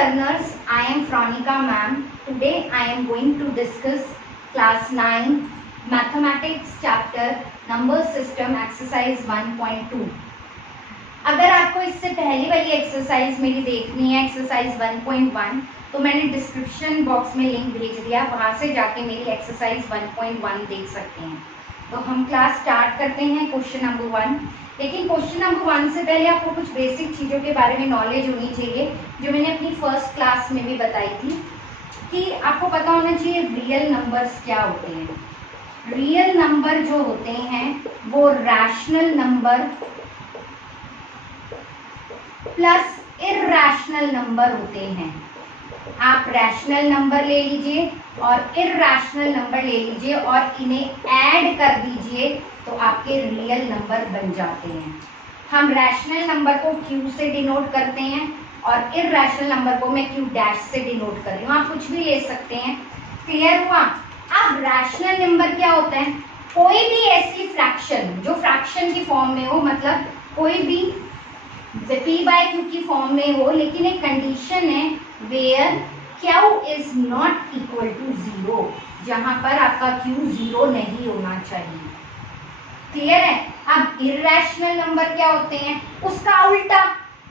learners, I am Fronika ma'am. Today I am going to discuss class 9 mathematics chapter number system exercise 1.2. अगर आपको इससे पहली वाली exercise मेरी देखनी है एक्सरसाइज 1.1 तो मैंने डिस्क्रिप्शन बॉक्स में लिंक भेज दिया, वहां से जाके मेरी एक्सरसाइज 1.1 देख सकते हैं। तो हम क्लास स्टार्ट करते हैं क्वेश्चन नंबर 1। लेकिन क्वेश्चन नंबर 1 से पहले आपको कुछ बेसिक चीज़ों के बारे में नॉलेज होनी चाहिए, जो मैंने अपनी फर्स्ट क्लास में भी बताई थी कि आपको पता होना चाहिए रियल नंबर्स क्या होते हैं। रियल नंबर जो होते हैं वो rational number plus irrational number होते हैं। आप रैशनल नंबर ले लीजिए और इरैशनल नंबर ले लीजिए और इन्हें ऐड कर दीजिए तो आपके रियल नंबर बन जाते हैं। हम रैशनल नंबर को Q से डिनोट करते हैं और इरैशनल नंबर को मैं Q डैश से डिनोट कर रही हूँ। आप कुछ भी ले सकते हैं। क्लियर हुआ? अब रैशनल नंबर क्या होता है? कोई भी ऐसी फ्रैक्शन जो फ्रैक्शन की फॉर्म में हो, मतलब कोई भी P/Q की फॉर्म में हो, लेकिन एक कंडीशन है where Q is not equal to 0, जहां पर आपका Q 0 नहीं होना चाहिए। क्लियर है? अब इरैशनल नंबर क्या होते हैं? उसका उल्टा,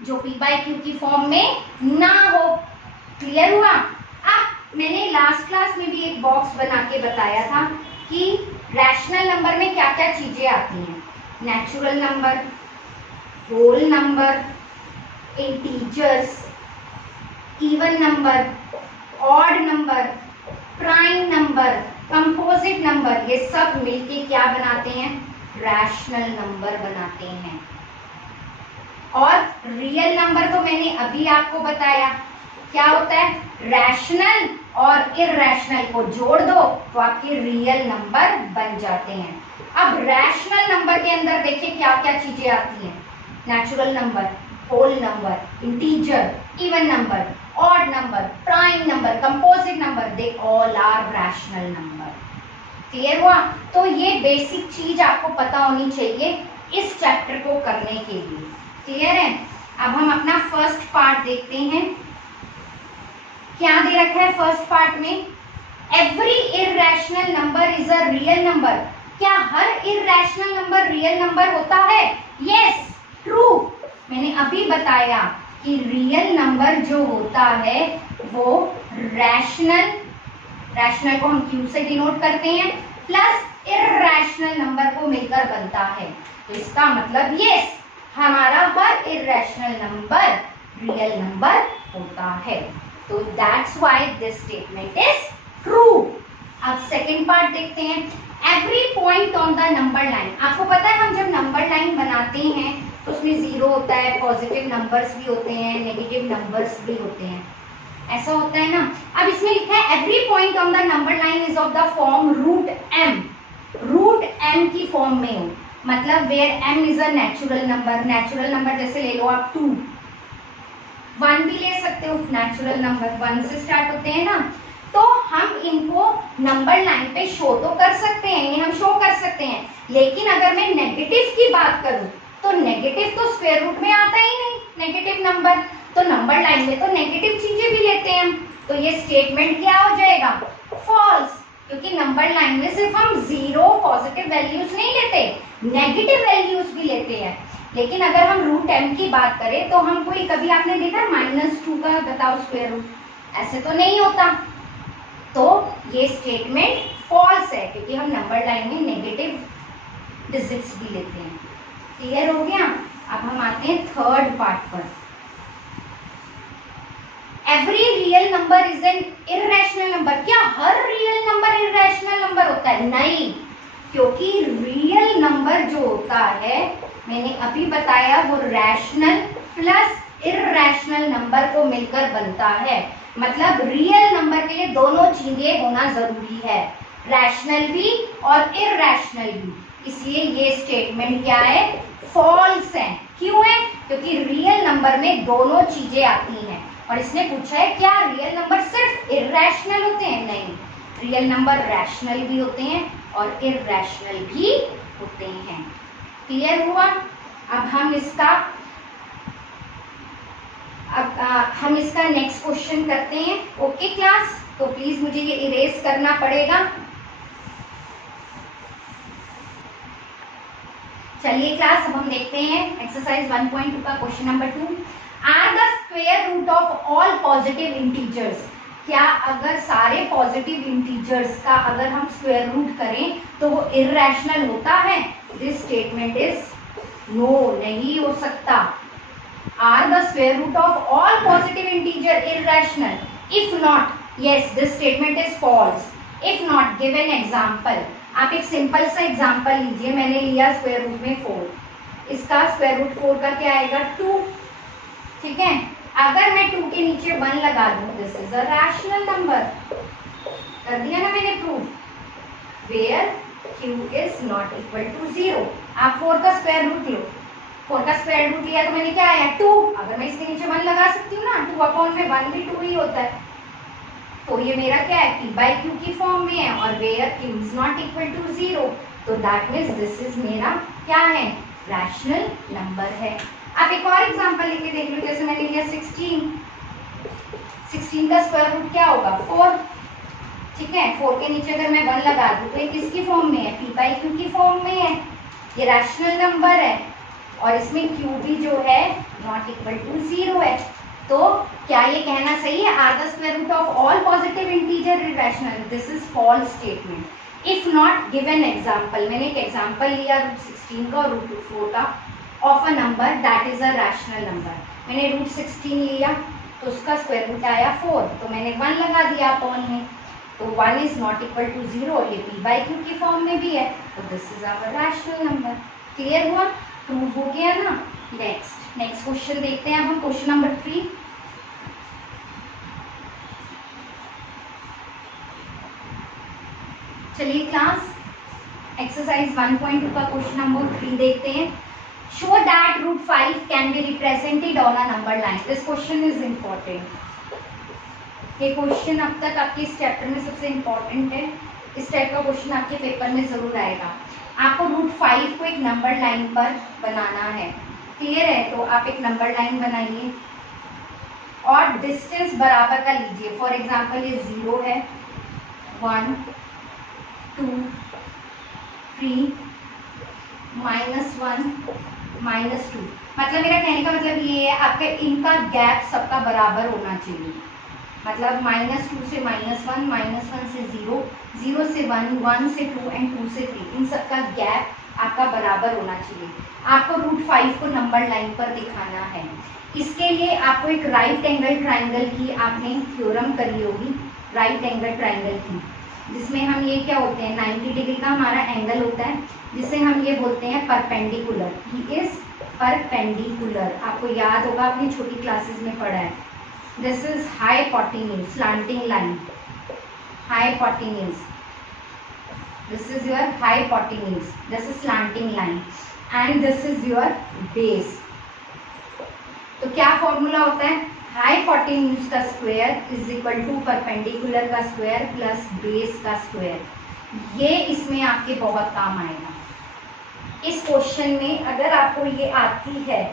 जो P/Q की फॉर्म में ना हो। क्लियर हुआ? अब मैंने लास्ट क्लास में भी एक बॉक्स बना के बताया था कि रैशनल नंबर में क्या क्या चीजें आती हैं। Natural number, whole number, integers, even number, odd number, prime number, composite number, ये सब मिलके क्या बनाते हैं? रैशनल नंबर बनाते हैं। और रियल नंबर तो मैंने अभी आपको बताया क्या होता है। रैशनल और इरैशनल को जोड़ दो तो आपके रियल नंबर बन जाते हैं। अब रैशनल नंबर के अंदर देखिए क्या क्या चीजें आती हैं। Natural number, whole number, integer, even number, odd number, prime number, composite number, they all are rational number. Clear हुआ? तो ये बेसिक चीज आपको पता होनी चाहिए इस चैप्टर को करने के लिए। क्लियर है? अब हम अपना फर्स्ट पार्ट देखते हैं। क्या दे रखा है फर्स्ट पार्ट में? Every irrational number is a real number. क्या हर इरैशनल नंबर रियल नंबर होता है? Yes, true. मैंने अभी बताया कि रियल नंबर जो होता है वो रैशनल को हम Q से डिनोट करते हैं प्लस इरैशनल नंबर को मिलकर बनता है। तो इसका मतलब यस, हमारा हर इरैशनल नंबर रियल नंबर होता है। तो that's why this statement is true. अब सेकंड पार्ट देखते हैं। Every point on the number line. आपको पता है हम जब नंबर लाइन बनाते हैं तो उसमें 0 होता है, पॉजिटिव नंबर्स भी होते हैं, नेगेटिव नंबर्स भी होते हैं, ऐसा होता है ना। अब इसमें लिखा है every point on the number line is of the form root m की फॉर्म में हो, मतलब where m is a natural number. Natural number जैसे ले लो आप 2, 1 भी ले सकते हो। नेचुरल नंबर 1 से स्टार्ट होते हैं ना, तो हम इनको नंबर लाइन पे शो तो कर सकते हैं, इन्हें हम शो कर सकते हैं। लेकिन अगर मैं नेगेटिव की बात करूं तो नेगेटिव तो स्क्वायर रूट में आता ही नहीं, नेगेटिव नंबर। तो नंबर लाइन में तो नेगेटिव चीजें भी लेते हैं हम, तो ये स्टेटमेंट क्या हो जाएगा? फॉल्स, क्योंकि नंबर लाइन में सिर्फ हम 0 पॉजिटिव वैल्यूज नहीं लेते, नेगेटिव वैल्यूज भी लेते हैं। लेकिन अगर हम रूट m की बात करें तो हम कोई, कभी आपने देखा -2 का बताओ स्क्वायर रूट? ऐसे तो नहीं होता। तो ये स्टेटमेंट फॉल्स है क्योंकि हम नंबर लाइन में नेगेटिव डिजिट्स भी लेते हैं। क्लियर हो गया? अब हम आते हैं थर्ड पार्ट पर। Every real number is an irrational number. क्या हर रियल नंबर इरैशनल नंबर होता है? नहीं, क्योंकि रियल नंबर जो होता है मैंने अभी बताया वो रैशनल प्लस इरैशनल नंबर को मिलकर बनता है। मतलब रियल नंबर के लिए दोनों चीजें होना जरूरी है, रैशनल भी और इरैशनल भी। इसलिए ये स्टेटमेंट क्या है? फॉल्स है। क्यों है? क्योंकि रियल नंबर में दोनों चीजें आती हैं। और इसने पूछा है क्या रियल नंबर सिर्फ इरैशनल होते हैं? नहीं, रियल नंबर रैशनल भी होते हैं और इरैशनल भी होते हैं। क्लियर हुआ? अब हम इसका हम इसका नेक्स्ट क्वेश्चन करते हैं। ओके क्लास, तो प्लीज मुझे ये इरेज करना पड़ेगा। चलिए क्लास, अब हम देखते हैं एक्सरसाइज 1.2 का question number 2। Are the square root of all positive integers, क्या अगर सारे पॉजिटिव इंटीजर्स का अगर हम स्क्वायर रूट करें तो वो इर्रेशनल होता है? दिस स्टेटमेंट इज नो, नहीं हो सकता। Are the square root of all positive integer irrational? If not, yes, this statement is false. If not, give an example. आप एक सिंपल सा एग्जांपल लीजिए। मैंने लिया स्क्वायर रूट में 4, इसका स्क्वायर रूट 4 का क्या आएगा? 2। ठीक है, अगर मैं 2 के नीचे 1 लगा दूं, this is a rational number. कर दिया ना मैंने proof. Where q is not equal to 0। आप 4 का स्क्वायर रूट लो, 4 का स्क्वायर रूट लिया तो मैंने क्या आया? 2। अगर मैं इसके नीचे 1 लगा सकती हूँ ना, 2 अपॉन में 1 भी 2 ही होता है। तो ये मेरा क्या है? p बाई क्यू की फॉर्म में है, और where q is not equal to 0, तो दैट मीन्स दिस इज मेरा क्या है? रैशनल नंबर है। आप एक और एग्जांपल लेके देख लो। जैसे मैंने लिया 16, 16 का स्क्वायर रूट क्या होगा? 4। ठीक है, 4 के नीचे अगर मैं 1 लगा दूं तो ये किसकी फॉर्म में है? p बाई क्यू की फॉर्म में है। ये रैशनल नंबर है, और इसमें q भी जो है नॉट इक्वल टू 0 है। तो क्या ये कहना सही है? Are the square root of all positive integer irrational? This is false statement. If not, give an example. मैंने एक एग्जांपल लिया रूट 16 का और रूट 4 का of a number that is a rational number. मैंने रूट 16 लिया तो उसका स्क्वायर रूट आया 4, तो मैंने 1 लगा दिया अपॉन में, तो 1 इज नॉट इक्वल टू 0, ये p बाई क्यू की फॉर्म में भी है, तो this is our rational number. Clear हुआ? प्रूव हो गया ना। नेक्स्ट क्वेश्चन देखते हैं अब हम, क्वेश्चन नंबर 3। चलिए क्लास, एक्सरसाइज 1.2 का क्वेश्चन नंबर 3 देखते हैं। Show that root 5 can be represented on a number line. This question is important. ये क्वेश्चन अब तक आपके इस चैप्टर में सबसे इम्पोर्टेंट है। इस टाइप का क्वेश्चन आपके पेपर में जरूर आएगा। आपको रूट 5 को एक नंबर लाइन पर बनाना है। क्लियर है? तो आप एक नंबर लाइन बनाइए और डिस्टेंस बराबर का लीजिए। फॉर एग्जाम्पल ये 0 है, 1, 2, 3, -1, -2। मतलब मेरा कहने का मतलब ये है, आपका इनका गैप सबका बराबर होना चाहिए। मतलब -2 से -1, -1 से 0, 0 से 1, 1 से 2 एंड 2 से 3, इन सब का गैप आपका बराबर होना चाहिए। आपको रूट 5 को नंबर लाइन पर दिखाना है। इसके लिए आपको एक राइट एंगल ट्राइंगल की आपने थ्योरम करी होगी, राइट एंगल ट्राइंगल की, जिसमें हम ये क्या होते हैं, 90 डिग्री का हमारा एंगल होता है, जिसे हम ये बोलते हैं परपेंडिकुलर। He is perpendicular. आपको याद होगा, आपने छोटी क्लासेस में पढ़ा है। This is hypotenuse, slanting line, hypotenuse. This is your hypotenuse, this is slanting line, and this is your base. तो क्या फॉर्मूला होता है? हाइपोटेन्यूज का square is equal to perpendicular का स्क्वायर प्लस बेस का स्क्वायर। ये इसमें आपके बहुत काम आएगा। इस क्वेश्चन में अगर आपको ये आती है,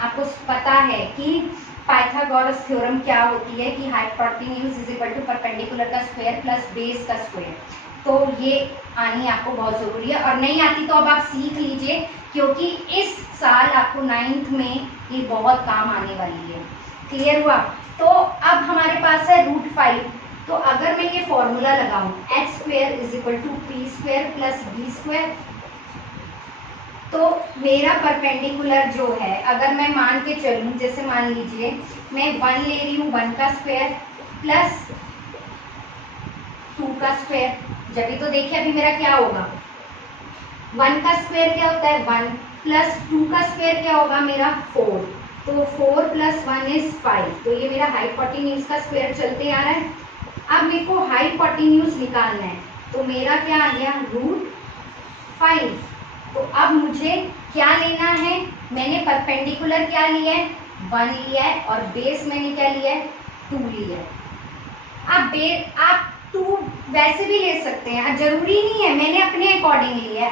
आपको पता है कि पाइथागोरस थ्योरम क्या होती है कि hypotenuse is equal to perpendicular का स्क्वायर प्लस बेस का स्क्वायर, तो ये आनी आपको बहुत ज़रूरी है। और नहीं आती तो अब आप सीख लीजिए, क्योंकि इस साल आपको 9th में ये बहुत काम आने वाली है। क्लियर हुआ? तो अब हमारे पास है रूट 5। तो अगर मैं ये फॉर्मूला लगाऊं, X square is equal to P square plus B square, तो मेरा परपेंडिकुलर जो है, अगर मैं मान के चलूं, जैसे मान लीजिए मैं 1 ले रही हूँ, 1 का स्क्वायर प्लस 2 का स्क्वायर, जब भी तो देखिए अभी मेरा क्या होगा, 1 का स्क्वायर क्या होता है 1, प्लस 2 का स्क्वायर क्या होगा मेरा 4, तो 4 प्लस 1 इज 5। तो ये मेरा हाइपोटेन्यूज का स्क्वायर चलते आ रहा है। अब मेरे को हाइपोटेन्यूज निकालना है, तो मेरा क्या आ गया रूट 5। तो अब मुझे क्या लेना है, मैंने परपेंडिकुलर क्या लिया है 1 लिया है, और बेस मैंने क्या लिया है 2 लिया है। अब आप 2 वैसे भी ले सकते हैं, जरूरी नहीं है, मैंने अपने अकॉर्डिंग लिया है।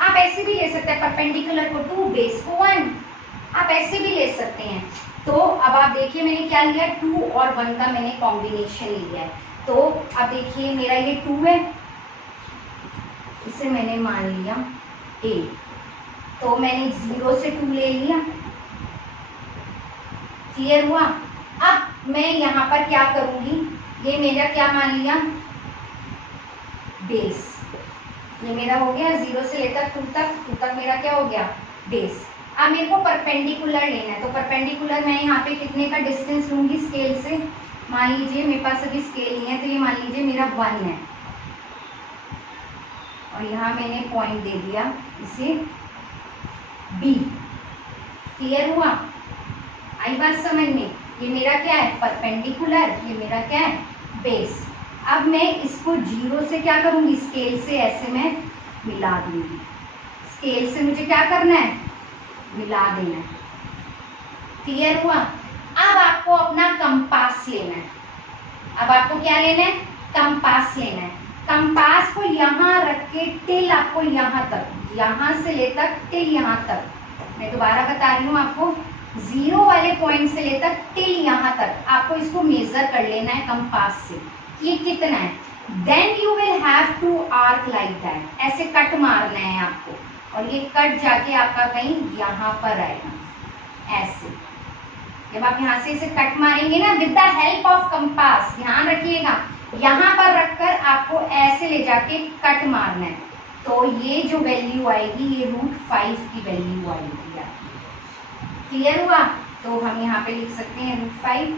आप ऐसे भी ले सकते हैं, परपेंडिकुलर को 2, बेस को 1, आप ऐसे भी ले सकते हैं। तो अब आप देखिए मैंने क्या लिया, 2 और 1 का मैंने कॉम्बिनेशन लिया है। तो अब देखिए मेरा ये 2 है, इसे मैंने मान लिया a, तो मैंने 0 से 2 ले लिया। क्लियर हुआ? अब मैं यहाँ पर क्या करूंगी, ये मेरा क्या मान लिया, बेस। ये मेरा हो गया 0 से लेकर 2 तक मेरा क्या हो गया, बेस। अब मेरे को परपेंडिकुलर लेना है, तो परपेंडिकुलर मैं यहाँ पे कितने का डिस्टेंस लूंगी स्केल से, मान लीजिए मेरे पास अभी स्केल नहीं है, तो ये मान लीजिए मेरा 1 है और यहाँ मैंने पॉइंट दे दिया इसे B। क्लियर हुआ? आई बात समझ में? ये मेरा क्या है, परपेंडिकुलर, ये मेरा क्या है, बेस। अब मैं इसको 0 से क्या करूंगी, स्केल से ऐसे मैं मिला दूंगी। स्केल से मुझे क्या करना है, मिला देना है। क्लियर हुआ? अब आपको अपना कंपास लेना है। अब आपको क्या लेना है, कंपास लेना है। कंपास को यहाँ रख के टिल आपको यहाँ तक, यहाँ से लेकर टिल यहाँ तक, मैं दोबारा बता रही हूँ आपको, 0 वाले पॉइंट से लेकर टिल यहाँ तक आपको इसको मेजर कर लेना है कंपास से, ये कितना है। Then you will have to arc like that, ऐसे कट मारना है आपको, और ये कट जाके आपका कहीं यहाँ पर आएगा, ऐसे। जब आप यहाँ से इसे कट मारेंगे ना with the help of compass, ध्यान रखिएगा, यहाँ पर रखकर आपको ऐसे ले जाके कट मारना है, तो ये जो वैल्यू आएगी ये √5 की वैल्यू आएगी आपकी। क्लियर हुआ? तो हम यहाँ पे लिख सकते हैं √5,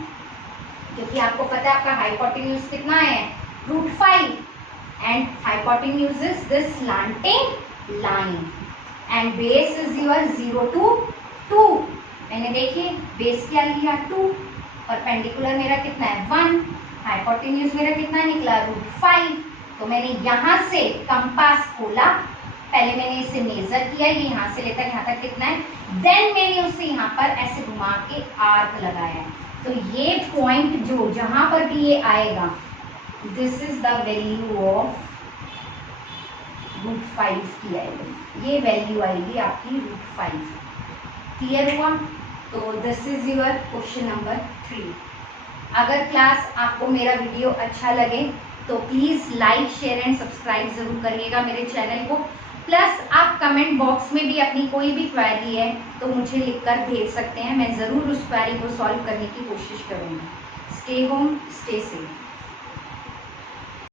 क्योंकि आपको पता है आपका हाइपोटेन्यूज कितना है, √5, and hypotenuse is this slanting line, and base is your 0 to 2। मैंने देखिए बेस क्या लिया, 2, परपेंडिकुलर मेरा कितना है, 1, हाइपोटेन्यूज मेरा कितना निकला, √5। तो मैंने यहाँ से कंपास खोला, पहले मैंने इसे मेजर किया, ये यहाँ से लेकर यहाँ तक कितना है, देन मैंने उसे यहाँ पर ऐसे घुमा के आर्क लगाया। तो ये पॉइंट जो जहां पर भी ये आएगा, this is the value of √5 की आएगी, ये वैल्यू आएगी आपकी √5। क्लियर हुआ? तो this is your question number 3। अगर क्लास आपको मेरा वीडियो अच्छा लगे तो please like, share and subscribe जरूर करिएगा मेरे चैनल को। प्लस आप कमेंट बॉक्स में भी अपनी कोई भी क्वेरी है तो मुझे लिखकर भेज सकते हैं, मैं ज़रूर उस क्वेरी को सॉल्व करने की कोशिश करूँगी। Stay home, stay safe.